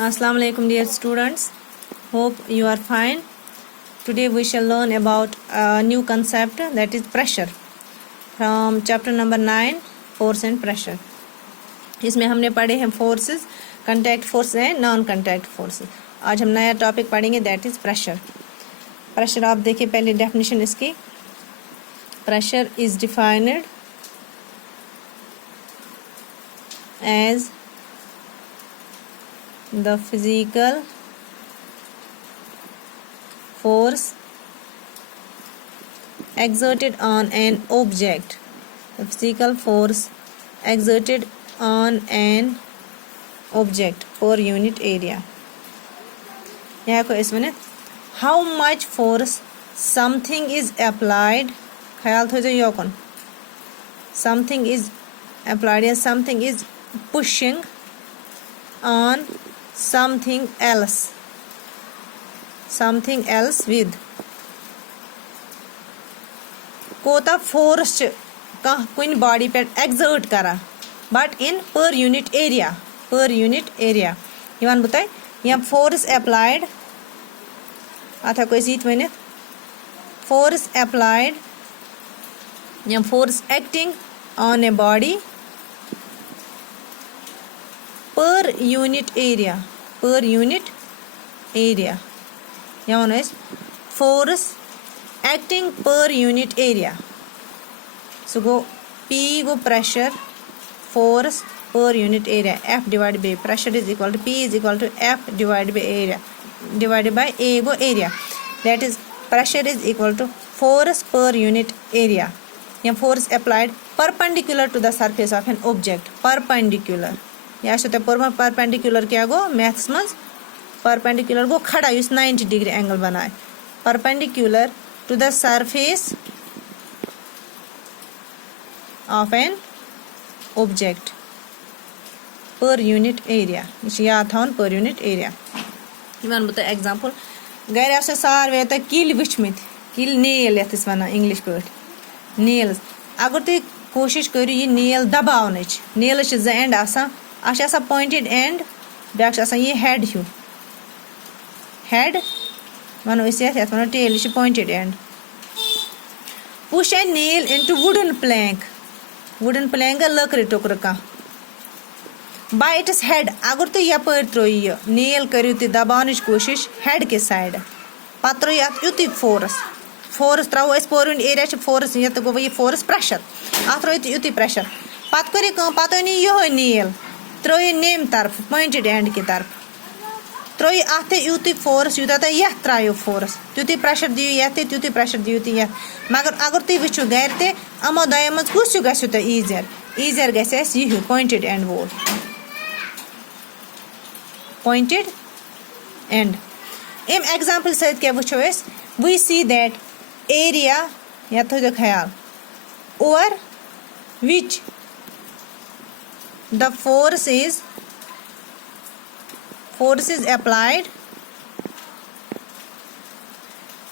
Assalamu alaikum dear students. Hope you are fine. Today we shall learn about a new concept, that is pressure, from chapter number 9, force and pressure. इसमें हमने पढ़े हैं forces, contact force and non contact forces. आज हम नया topic पढ़ेंगे, that is pressure. Pressure आप देखिए पहले definition इसकी. Pressure is defined as the physical force exerted on an object. The physical force exerted on an object per unit area. यहाँ को इसमें how much force something is applied. ख्याल थो जो योकन something is applied या something is pushing on something else with कोता force कह कुन बॉडी पे एक्सर्ट करा बट इन पर यूनिट एरिया ये वन बताए या फोर्स एप्लाइड अथा कोई सीट वन फोर्स एप्लाइड या force acting on a body per unit area या one force acting per unit area. So go P go pressure, force per unit area, F divided by pressure is equal to P is equal to F divided by area divided by A go area, that is pressure is equal to force per unit area या force applied perpendicular to the surface of an object. Perpendicular या perpendicular क्या गो maths मज perpendicular गो खड़ा युस 90 degree angle बनाए perpendicular to the surface of an object पर यूनिट एरिया यह याद थवन पर यूनिट एरिया वन बता एग्जांपल गर आस सारे तक किल वुचमत किल नेल ये वन इंग्लिश पे नेल्स अगर तुम कोशिश करो यह नेल दबावन नेल ज एंड आसा पॉइंटेड एंड ब्याक ये हेड हूँ हेड वनो ये वनो tell pointed and push a nail into wooden plank लकड़ टुकर कह बाय इट्स हेड अगर तुम यपर त्रो नेल करो तुम दबावन कोशिश हेड के साइड पे त्रो अत युत फोर्स त्रो पर एरिया फोर्स ये गो ये फोर्स प्रेशर अत त्रो युत प्रेशर पे कर पे ये नेल त्रो नेम तरफ पॉइंटेड एंड की तरफ त्रो अत यूत फोर्स यूत तुम ये त्रो फोर्स तुत प्रेशर दियो ये तुत प्रेशर दियो ये मगर अगर तुम वो गर तमो दो मज कुछ गो तुम ईजर गस यह पॉइंटेड एंड वोल पॉइंटेड एंड अम एग्जाम्पल सत क्या वो वी सी दैट एरिया या थो ख्याल over which the force is applied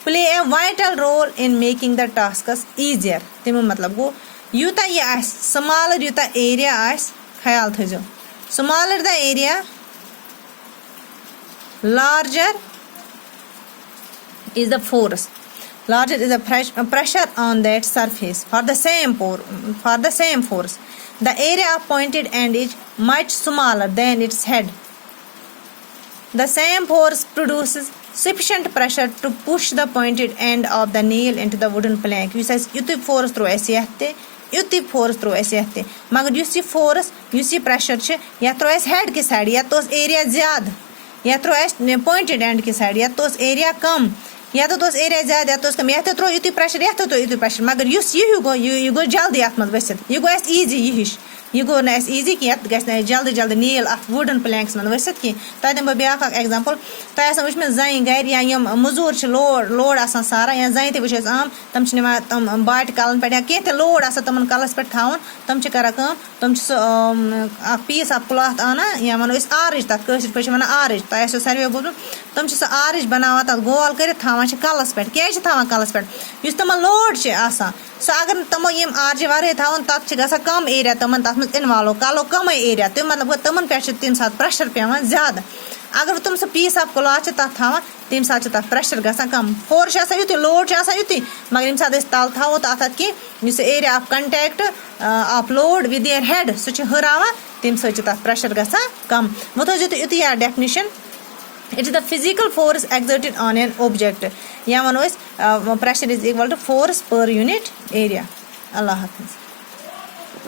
play a vital role in making the tasks easier. तम मतलब गो यूता यह स्मॉलर यूता एरिया ख्याल थो smaller the area larger is the force, larger is the pressure on that surface for the same force. The area of pointed end is much smaller than its head. The same force produces sufficient pressure to push the pointed end of the nail into the wooden plank. You says युत force throw युत force throw मगर use force use pressure या throw head के side या तो area ज्यादा या throw pointed and की साइड या तो एरिया कम या तो एरिया ज्यादा या तो कम या थ्रो युत प्रेशर या तो युत प्रेशर मगर यह गो जल्दी अत मज वसित यह गो ईजी यह गो ना ईजी कि ग जल्दी नेल अत वुडन प्लैंक्स मन वसित कि तुम दिन ब्या एग्जाम्पल तुम वुचम जन गर या मजूर लोड आसान सारा या जन ते वो आम तम बाट कलन पे या कह लोड तमन कलस पे थवन तम तुम पीस ऑफ क्लॉथ आना या वनो आरज तथ पे वन आरज तुम सारे बोल तुम आरज बनावा तथ गोल कर कलस पे क्या कलस पे तमन लोड सो अगर तमो यम आरज वर थवन तथ गसान कम एरिया तमन तथ मज इन्वॉल्व कलो कम एरिया तो मतलब तमन पे तम सात प्रेशर पेवान ज्यादा अगर तुम सह पीस ऑफ क्लॉथ तथ थवान तम सात प्रेशर गसान कम फोर्स युत लोड युत मगर यम सात तल थो तो अत कि area of contact of load with their head सह हुरावान तम सत प्रेशर गसान कम वो थो युत याद definition It is the physical force exerted on an object. या वनो pressure is equal to force per unit area. Allah Hafiz.